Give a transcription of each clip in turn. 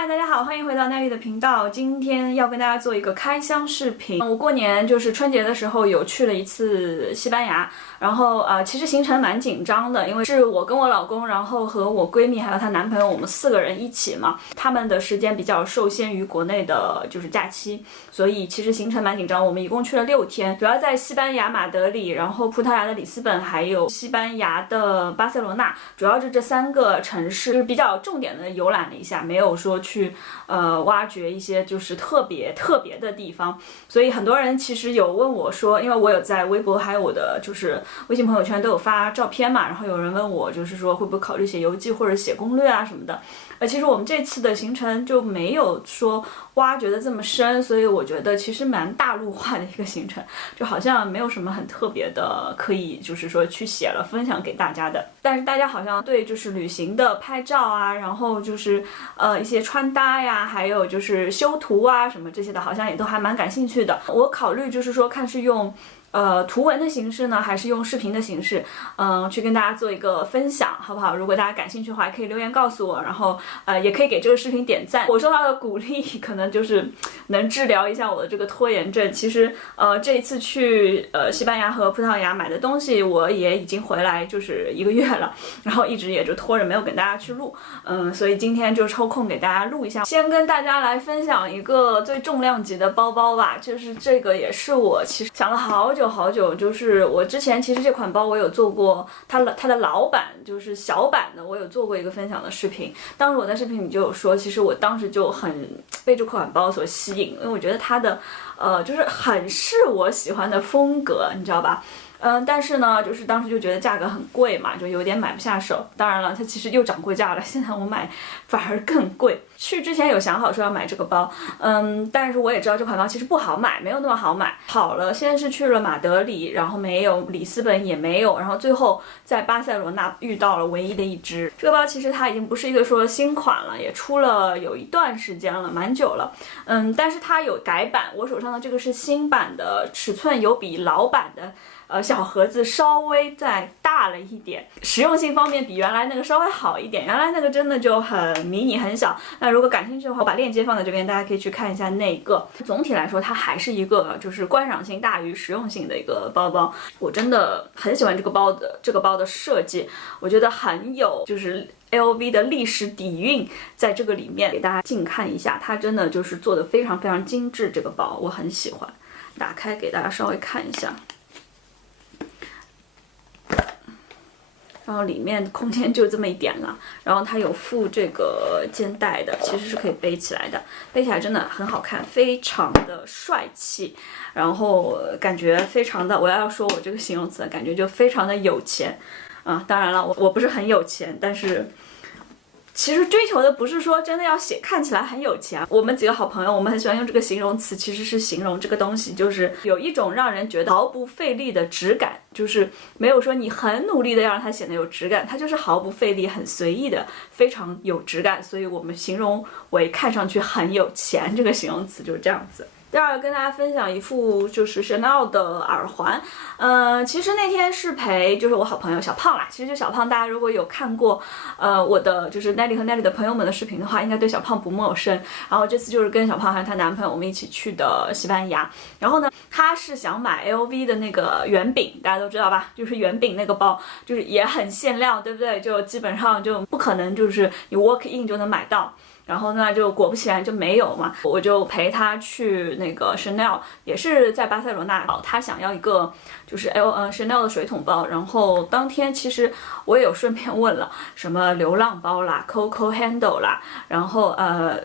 嗨，大家好，欢迎回到奈丽的频道。今天要跟大家做一个开箱视频。我过年就是春节的时候有去了一次西班牙，然后其实行程蛮紧张的，因为是我跟我老公，然后和我闺蜜还有她男朋友，我们4个人一起嘛。他们的时间比较受限于国内的就是假期，所以其实行程蛮紧张。我们一共去了6天，主要在西班牙马德里，然后葡萄牙的里斯本，还有西班牙的巴塞罗那，主要是这3个城市，就是比较重点的游览了一下，没有说去挖掘一些就是特别的地方。所以很多人其实有问我说，因为我有在微博还有我的就是微信朋友圈都有发照片嘛，然后有人问我就是说会不会考虑写游记或者写攻略啊什么的。其实我们这次的行程就没有说挖掘的这么深，所以我觉得其实蛮大陆化的一个行程，就好像没有什么很特别的可以就是说去写了分享给大家的。但是大家好像对就是旅行的拍照啊，然后就是一些穿搭呀，还有就是修图啊什么这些的，好像也都还蛮感兴趣的。我考虑就是说看是用图文的形式呢，还是用视频的形式，去跟大家做一个分享，好不好？如果大家感兴趣的话，可以留言告诉我，然后也可以给这个视频点赞。我收到的鼓励可能就是能治疗一下我的这个拖延症。其实这一次去西班牙和葡萄牙买的东西，我也已经回来就是1个月了，然后一直也就拖着没有跟大家去录，所以今天就抽空给大家录一下。先跟大家来分享一个最重量级的包包吧，就是这个也是我其实想了好久，就是我之前其实这款包我有做过它的老版，就是小版的，我有做过一个分享的视频。当时我在视频里就有说，其实我当时就很被这款包所吸引，因为我觉得它的就是很是我喜欢的风格，你知道吧？但是呢，就是当时就觉得价格很贵嘛，就有点买不下手。当然了，它其实又涨过价了，现在我买反而更贵。去之前有想好说要买这个包，但是我也知道这款包其实不好买，没有那么好买。好了，先是去了马德里，然后没有，里斯本也没有，然后最后在巴塞罗那遇到了唯一的一只。这个包其实它已经不是一个说新款了，也出了有一段时间了，蛮久了。但是它有改版，我手上的这个是新版的，尺寸有比老版的小盒子稍微再大了一点，实用性方面比原来那个稍微好一点，原来那个真的就很迷你很小。那如果感兴趣的话，我把链接放在这边，大家可以去看一下那个。总体来说，它还是一个就是观赏性大于实用性的一个包包。我真的很喜欢这个包的设计，我觉得很有就是 LV 的历史底蕴在这个里面，给大家近看一下，它真的就是做的非常精致，这个包我很喜欢。打开给大家稍微看一下。然后里面空间就这么一点了，然后它有附这个肩带的，其实是可以背起来的，背起来真的很好看，非常的帅气，然后感觉非常的，我要说我这个形容词，感觉就非常的有钱啊。当然了，我不是很有钱，但是其实追求的不是说真的要看起来很有钱。我们几个好朋友，我们很喜欢用这个形容词，其实是形容这个东西就是有一种让人觉得毫不费力的质感，就是没有说你很努力的要让它显得有质感，它就是毫不费力很随意的非常有质感，所以我们形容为看上去很有钱，这个形容词就是这样子。第二个跟大家分享一副就是 Chanel 的耳环，其实那天是陪就是我好朋友小胖啦，其实就小胖，大家如果有看过我的就是 Nelly 和 Nelly 的朋友们的视频的话，应该对小胖不陌生。然后这次就是跟小胖还有她男朋友我们一起去的西班牙，然后呢，她是想买 LV 的那个圆饼，大家都知道吧，就是圆饼那个包，就是也很限量，对不对？就基本上就不可能就是你 walk in 就能买到。然后呢，就果不其然就没有嘛，我就陪他去那个 Chanel， 也是在巴塞罗那，他想要一个就是 Chanel 的水桶包，然后当天其实我也有顺便问了什么流浪包啦 ，Coco Handle 啦，然后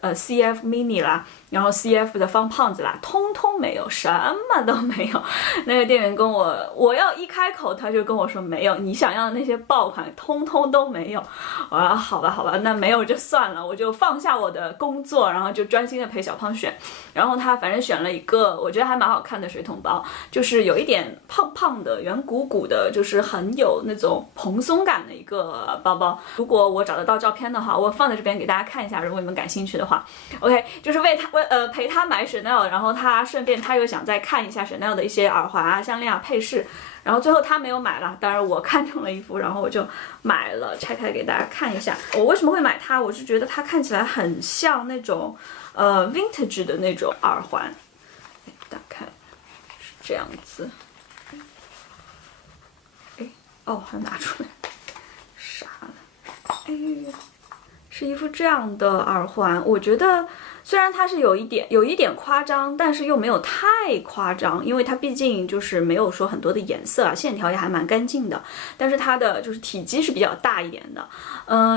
CF Mini 啦，然后 CF 的方胖子啦，通通没有，什么都没有。那个店员跟我要一开口，他就跟我说没有，你想要的那些爆款通通都没有。我说好吧，那没有就算了，我就放下我的工作，然后就专心的陪小胖选。然后他反正选了一个我觉得还蛮好看的水桶包，就是有一点胖胖的、圆鼓鼓的，就是很有那种蓬松感的一个包包。如果我找得到照片的话，我放在这边给大家看一下，如果你们感兴趣的话。OK， 就是为陪他买 Chanel， 然后顺便他又想再看一下 Chanel 的一些耳环啊、项链啊、配饰，然后最后他没有买了，当然我看中了一副，然后我就买了，拆开给大家看一下。我为什么会买它？我是觉得它看起来很像那种vintage 的那种耳环，打开是这样子。哦，还拿出来，傻了。是一副这样的耳环，我觉得虽然它是有一点夸张，但是又没有太夸张，因为它毕竟就是没有说很多的颜色啊，线条也还蛮干净的，但是它的就是体积是比较大一点的，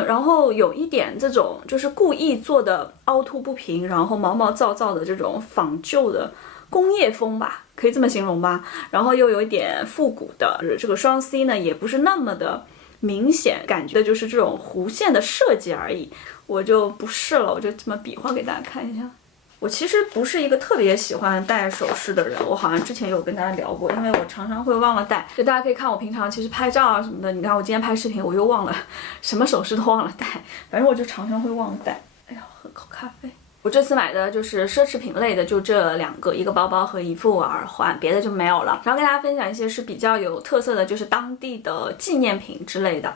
然后有一点这种就是故意做的凹凸不平，然后毛毛躁躁的这种仿旧的工业风吧。可以这么形容吧，然后又有一点复古的，这个双 C 呢也不是那么的明显，感觉就是这种弧线的设计而已，我就不试了，我就这么比划给大家看一下。我其实不是一个特别喜欢戴首饰的人，我好像之前有跟大家聊过，因为我常常会忘了戴，就大家可以看我平常其实拍照啊什么的，你看我今天拍视频我又忘了，什么首饰都忘了戴，反正我就常常会忘了戴。哎呀，喝口咖啡。我这次买的就是奢侈品类的，就这2个，一个包包和一副耳环，别的就没有了。然后跟大家分享一些是比较有特色的，就是当地的纪念品之类的。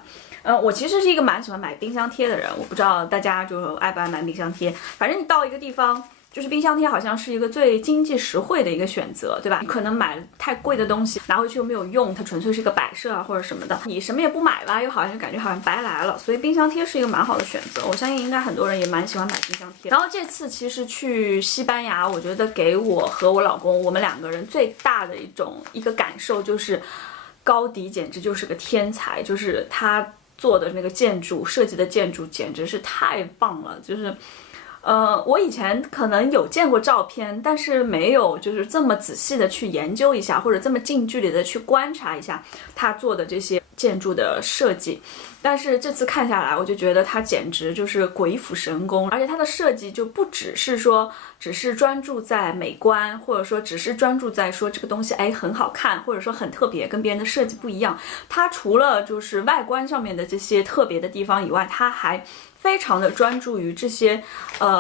我其实是一个蛮喜欢买冰箱贴的人，我不知道大家就爱不爱买冰箱贴，反正你到一个地方。就是冰箱贴好像是一个最经济实惠的一个选择，对吧？你可能买太贵的东西拿回去又没有用，它纯粹是一个摆设啊或者什么的，你什么也不买吧，又好像感觉好像白来了。所以冰箱贴是一个蛮好的选择，我相信应该很多人也蛮喜欢买冰箱贴。然后这次其实去西班牙，我觉得给我和我老公我们2个人最大的一个感受就是，高迪简直就是个天才，就是他做的那个建筑设计的建筑简直是太棒了，就是。我以前可能有见过照片，但是没有就是这么仔细的去研究一下，或者这么近距离的去观察一下他做的这些建筑的设计。但是这次看下来，我就觉得它简直就是鬼斧神工，而且它的设计就不只是说只是专注在美观，或者说只是专注在说这个东西很好看，或者说很特别，跟别人的设计不一样。它除了就是外观上面的这些特别的地方以外，它还非常的专注于这些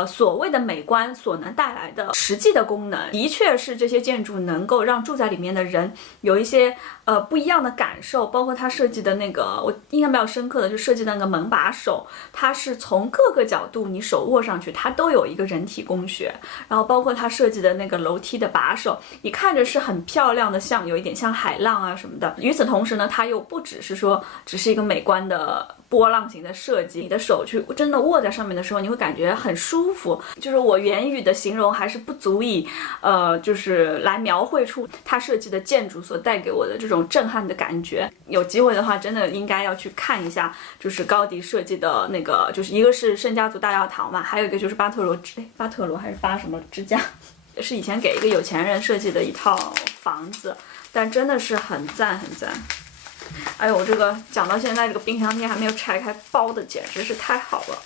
所谓的美观所能带来的实际的功能，的确是这些建筑能够让住在里面的人有一些不一样的感受，包括它设计的那个我印象比较深刻的就设计的那个门把手，它是从各个角度你手握上去它都有一个人体工学，然后包括它设计的那个楼梯的把手，你看着是很漂亮的，像有一点像海浪啊什么的。与此同时呢，它又不只是说只是一个美观的波浪形的设计，你的手去真的握在上面的时候，你会感觉很舒服。就是我言语的形容还是不足以，就是来描绘出它设计的建筑所带给我的这种震撼的感觉。有机会的话，真的应该要去看一下，就是高迪设计的那个，就是一个是圣家族大教堂嘛，还有一个就是巴特罗还是巴什么之家，是以前给一个有钱人设计的一套房子，但真的是很赞很赞。哎呦，我这个讲到现在，这个冰箱贴还没有拆开，包的简直是太好了。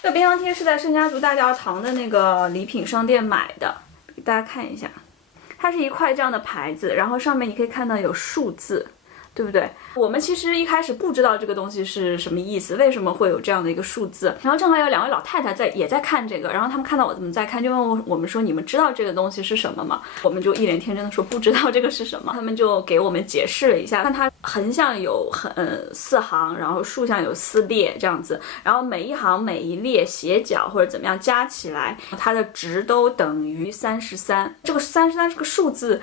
这个冰箱贴是在圣家族大教堂的那个礼品商店买的，给大家看一下，它是一块这样的牌子，然后上面你可以看到有数字，对不对？我们其实一开始不知道这个东西是什么意思，为什么会有这样的一个数字。然后正好有2位老太太也在看这个，然后他们看到我怎么在看，就问我们说你们知道这个东西是什么吗？我们就一脸天真的说不知道这个是什么。他们就给我们解释了一下，看它横向有4行，然后竖向有4列这样子，然后每一行每一列斜角或者怎么样加起来，它的值都等于33。这个33这个数字，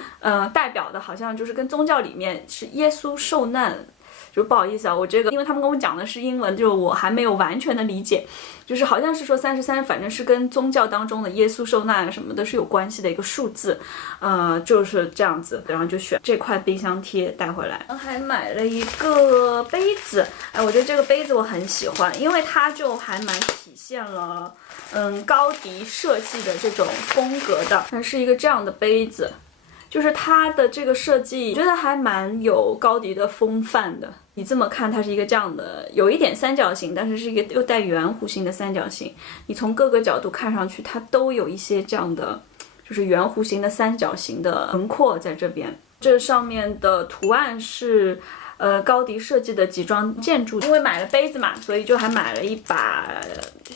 代表的好像就是跟宗教里面是耶稣受难。就不好意思啊，我这个因为他们跟我讲的是英文，就我还没有完全的理解，就是好像是说33，反正是跟宗教当中的耶稣受难什么的是有关系的一个数字，就是这样子，然后就选这块冰箱贴带回来。还买了一个杯子，我觉得这个杯子我很喜欢，因为它就还蛮体现了高迪设计的这种风格的，它是一个这样的杯子。就是它的这个设计，我觉得还蛮有高迪的风范的。你这么看，它是一个这样的，有一点三角形，但是是一个又带圆弧形的三角形。你从各个角度看上去，它都有一些这样的，就是圆弧形的三角形的轮廓在这边。这上面的图案是高迪设计的几桩建筑。因为买了杯子嘛，所以就还买了一把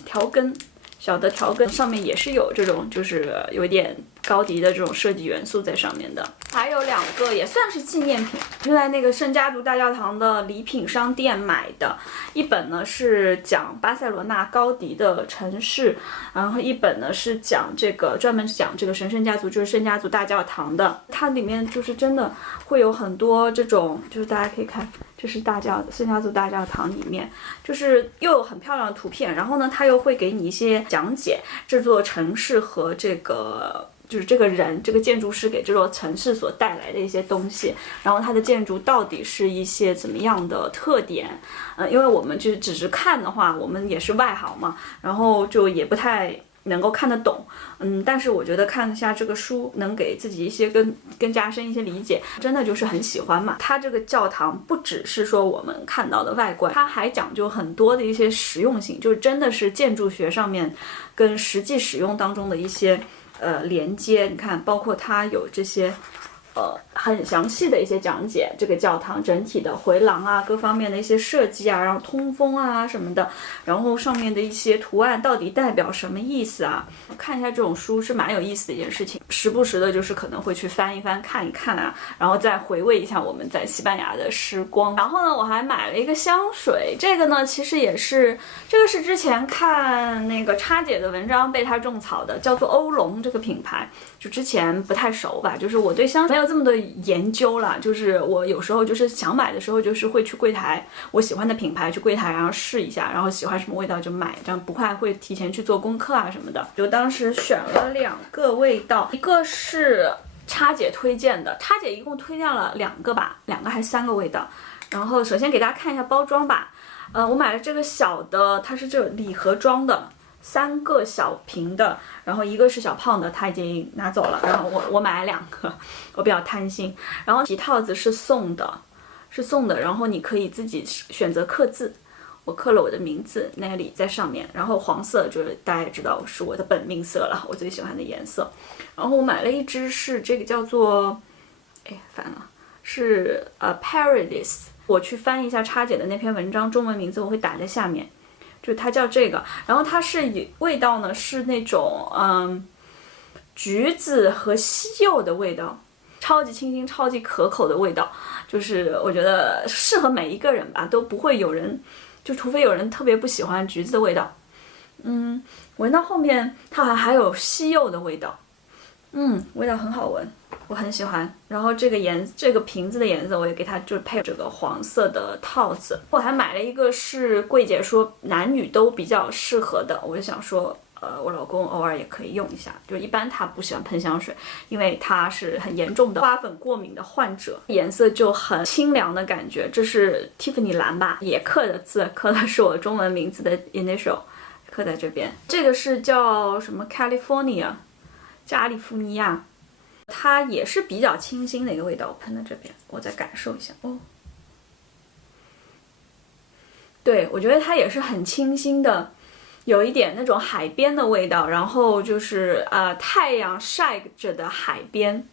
调羹。小的条根，上面也是有这种就是有一点高迪的这种设计元素在上面的。还有2个也算是纪念品，就在那个圣家族大教堂的礼品商店买的。一本呢是讲巴塞罗那高迪的城市，然后一本呢是讲这个专门讲这个神圣家族，就是圣家族大教堂的。它里面就是真的会有很多这种，就是大家可以看。这是圣家族大教堂里面，就是又有很漂亮的图片，然后呢，它又会给你一些讲解这座城市和这个就是这个人这个建筑师给这座城市所带来的一些东西，然后它的建筑到底是一些怎么样的特点，因为我们就只是看的话，我们也是外行嘛，然后就也不太能够看得懂，但是我觉得看一下这个书，能给自己一些更加深一些理解，真的就是很喜欢嘛。它这个教堂不只是说我们看到的外观，它还讲究很多的一些实用性，就是真的是建筑学上面跟实际使用当中的一些连接。你看，包括它有这些很详细的一些讲解，这个教堂整体的回廊啊，各方面的一些设计啊，然后通风啊什么的，然后上面的一些图案到底代表什么意思啊？看一下这种书是蛮有意思的一件事情，时不时的就是可能会去翻一翻看一看啊，然后再回味一下我们在西班牙的时光。然后呢，我还买了一个香水，这个呢其实也是之前看那个叉姐的文章被她种草的，叫做欧龙这个品牌，就之前不太熟吧，就是我对香水没有这么多研究啦，就是我有时候就是想买的时候，就是会去柜台，我喜欢的品牌去柜台，然后试一下，然后喜欢什么味道就买，这样不太会提前去做功课啊什么的。就当时选了2个味道，一个是叉姐推荐的，叉姐一共推荐了2个吧，2个还是3个味道。然后首先给大家看一下包装吧，我买了这个小的，它是这个礼盒装的。3个小瓶的，然后一个是小胖的，他已经拿走了，然后我买了2个，我比较贪心。然后皮套子是送的，然后你可以自己选择刻字，我刻了我的名字 Nelly 在上面，然后黄色就是大家也知道是我的本命色了，我最喜欢的颜色。然后我买了一支是这个叫做，反了，是Paradise， 我去翻一下叉姐的那篇文章，中文名字我会打在下面。就它叫这个，然后它是味道呢是那种橘子和西柚的味道，超级清新、超级可口的味道，就是我觉得适合每一个人吧，都不会有人，就除非有人特别不喜欢橘子的味道。闻到后面它好像还有西柚的味道，味道很好闻，我很喜欢。然后这个瓶子的颜色我也给它就配这个黄色的套子。我还买了一个是柜姐说男女都比较适合的，我就想说我老公偶尔也可以用一下，就一般他不喜欢喷香水，因为他是很严重的花粉过敏的患者，颜色就很清凉的感觉。这是 Tiffany 蓝吧，也刻的字，刻的是我中文名字的 initial， 刻在这边。这个是叫什么 California， 加利福尼亚，它也是比较清新的一个味道，我喷在这边，我再感受一下哦。对，我觉得它也是很清新的，有一点那种海边的味道，然后就是太阳晒着的海边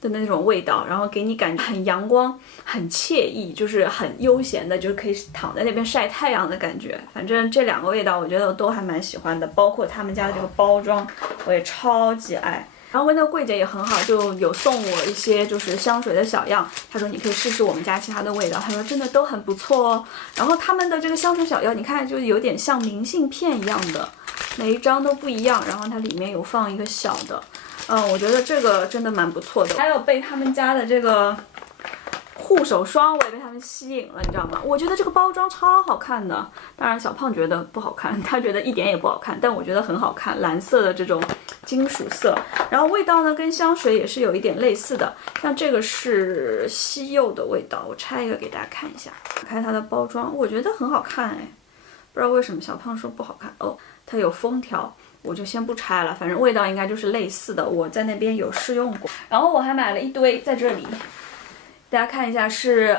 的那种味道，然后给你感觉很阳光、很惬意，就是很悠闲的，就是可以躺在那边晒太阳的感觉。反正这2个味道我觉得我都还蛮喜欢的，包括他们家的这个包装我也超级爱。然后那个柜姐也很好，就有送我一些就是香水的小样，她说你可以试试我们家其他的味道，她说真的都很不错哦。然后他们的这个香水小样，你看就有点像明信片一样的，每一张都不一样，然后它里面有放一个小的，我觉得这个真的蛮不错的。还有被他们家的这个护手霜我也被他们吸引了，你知道吗？我觉得这个包装超好看的，当然小胖觉得不好看，他觉得一点也不好看，但我觉得很好看，蓝色的这种金属色。然后味道呢跟香水也是有一点类似的，像这个是西柚的味道，我拆一个给大家看一下，打开它的包装，我觉得很好看哎，不知道为什么小胖说不好看哦，它有封条。我就先不拆了，反正味道应该就是类似的，我在那边有试用过。然后我还买了一堆在这里，大家看一下是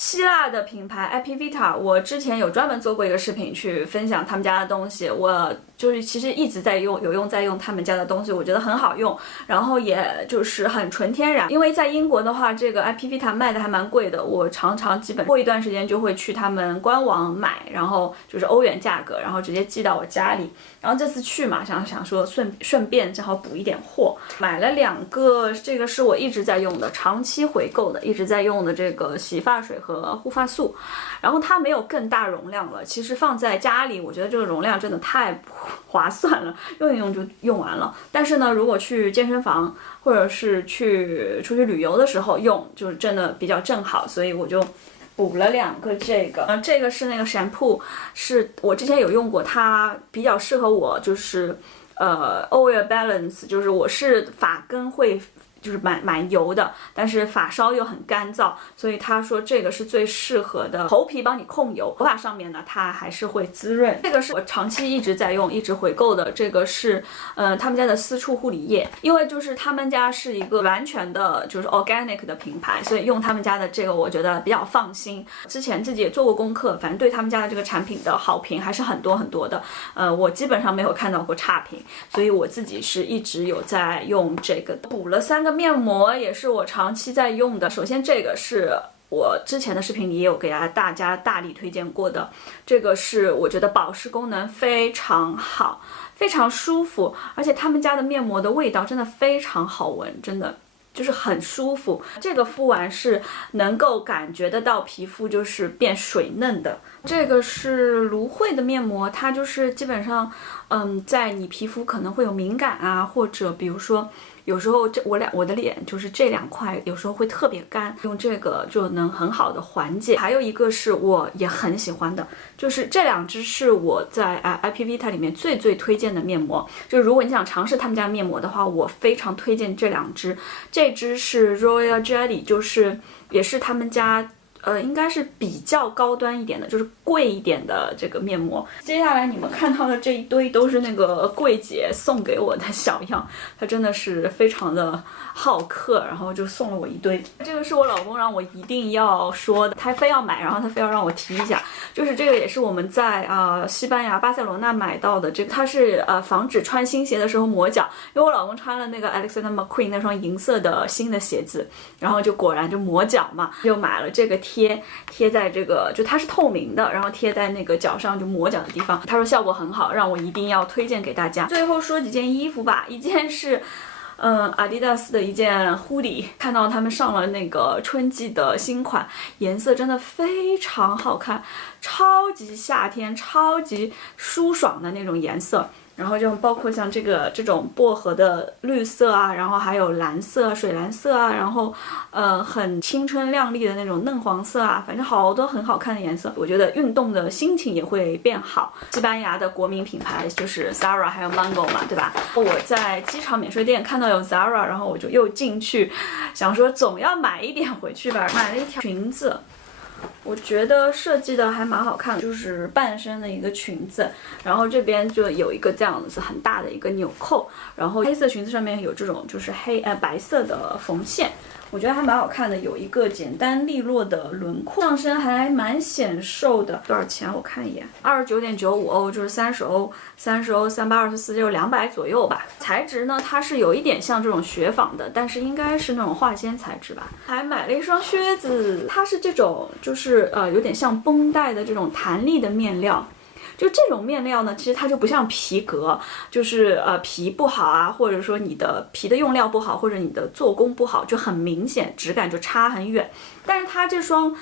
希腊的品牌 Epivita， 我之前有专门做过一个视频去分享他们家的东西，我就是其实一直在用，有用在用他们家的东西，我觉得很好用，然后也就是很纯天然。因为在英国的话，这个 Epivita 卖的还蛮贵的，我常常基本过一段时间就会去他们官网买，然后就是欧元价格，然后直接寄到我家里。然后这次去嘛，想说顺便正好补一点货，买了2个，这个是我一直在用的，长期回购的，一直在用的这个洗发水和护发素。然后它没有更大容量了，其实放在家里，我觉得这个容量真的太划算了，用一用就用完了。但是呢，如果去健身房或者是出去旅游的时候用，就是真的比较正好，所以我就补了2个这个。这个是那个 shampoo， 是我之前有用过，它比较适合我，就是oil balance， 就是我是发根会就是蛮油的，但是发梢又很干燥，所以他说这个是最适合的，头皮帮你控油，头发上面呢它还是会滋润。这个是我长期一直在用，一直回购的，这个是他们家的私处护理液，因为就是他们家是一个完全的就是 organic 的品牌，所以用他们家的这个我觉得比较放心。之前自己也做过功课，反正对他们家的这个产品的好评还是很多很多的，我基本上没有看到过差评，所以我自己是一直有在用这个。补了3个面膜，也是我长期在用的。首先这个是我之前的视频里也有给大家大力推荐过的，这个是我觉得保湿功能非常好，非常舒服，而且他们家的面膜的味道真的非常好闻，真的就是很舒服。这个敷完是能够感觉得到皮肤就是变水嫩的。这个是芦荟的面膜，它就是基本上在你皮肤可能会有敏感啊，或者比如说有时候我的脸就是这2块有时候会特别干，用这个就能很好的缓解。还有一个是我也很喜欢的，就是这2支是我在Epivita 里面最推荐的面膜，就是如果你想尝试他们家面膜的话，我非常推荐这2支。这支是 Royal Jelly， 就是也是他们家应该是比较高端一点的，就是贵一点的这个面膜。接下来你们看到的这一堆都是那个柜姐送给我的小样，她真的是非常的好客，然后就送了我一堆。这个是我老公让我一定要说的，他非要买，然后他非要让我提一下，就是这个也是我们在西班牙巴塞罗那买到的，这个它是防止穿新鞋的时候磨脚，因为我老公穿了那个 Alexander McQueen 那双银色的新的鞋子，然后就果然就磨脚嘛，就买了这个贴在这个，就它是透明的，然后贴在那个脚上就磨脚的地方，他说效果很好，让我一定要推荐给大家。最后说几件衣服吧，一件是Adidas 的一件 hoodie， 看到他们上了那个春季的新款，颜色真的非常好看，超级夏天，超级舒爽的那种颜色。然后就包括像这种薄荷的绿色啊，然后还有蓝色、水蓝色啊，然后很青春靓丽的那种嫩黄色啊，反正好多很好看的颜色。我觉得运动的心情也会变好。西班牙的国民品牌就是 Zara 还有 Mango 嘛，对吧？我在机场免税店看到有 Zara， 然后我就又进去，想说总要买一点回去吧，买了一条裙子。我觉得设计的还蛮好看的，就是半身的一个裙子，然后这边就有一个这样子很大的一个纽扣，然后黑色裙子上面有这种就是白色的缝线，我觉得还蛮好看的，有一个简单利落的轮廓，上身还蛮显瘦的。多少钱？我看一眼，29.95欧，就是30欧，30欧，38、24就200左右吧。材质呢，它是有一点像这种雪纺的，但是应该是那种化纤材质吧。还买了一双靴子，它是这种就是有点像绷带的这种弹力的面料。就这种面料呢，其实它就不像皮革，就是皮不好啊，或者说你的皮的用料不好，或者你的做工不好，就很明显质感就差很远。但是它这双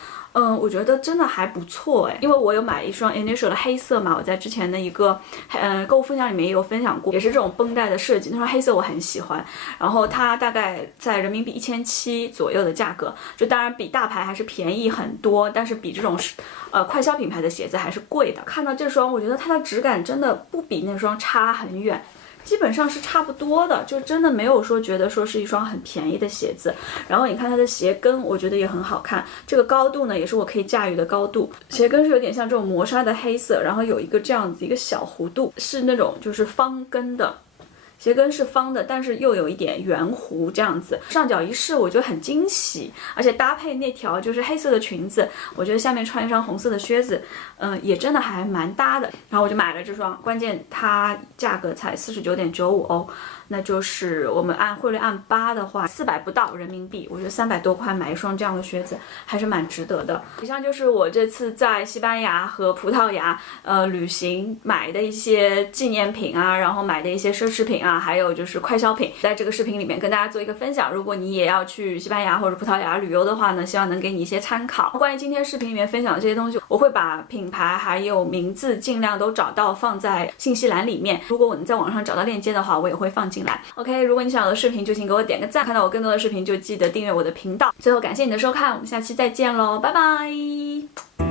我觉得真的还不错哎，因为我有买一双 Initial 的黑色嘛，我在之前的一个购物分享里面也有分享过，也是这种绷带的设计，那双黑色我很喜欢，然后它大概在人民币1700左右的价格，就当然比大牌还是便宜很多，但是比这种快消品牌的鞋子还是贵的。看到这双，我觉得它的质感真的不比那双差很远。基本上是差不多的，就真的没有说觉得说是一双很便宜的鞋子。然后你看它的鞋跟，我觉得也很好看，这个高度呢也是我可以驾驭的高度。鞋跟是有点像这种磨砂的黑色，然后有一个这样子一个小弧度，是那种就是方跟的鞋跟是方的，但是又有一点圆弧这样子。上脚一试，我觉得很惊喜，而且搭配那条就是黑色的裙子，我觉得下面穿一双红色的靴子，也真的还蛮搭的。然后我就买了这双，关键它价格才49.95欧。那就是我们按汇率按8的话，400不到人民币，我觉得300多块买一双这样的靴子还是蛮值得的。以上就是我这次在西班牙和葡萄牙旅行买的一些纪念品啊，然后买的一些奢侈品啊，还有就是快消品，在这个视频里面跟大家做一个分享。如果你也要去西班牙或者葡萄牙旅游的话呢，希望能给你一些参考。关于今天视频里面分享的这些东西，我会把品牌还有名字尽量都找到放在信息栏里面。如果我能在网上找到链接的话，我也会放进来。OK， 如果你想我的视频，就请给我点个赞。看到我更多的视频，就记得订阅我的频道。最后感谢你的收看，我们下期再见喽，拜拜。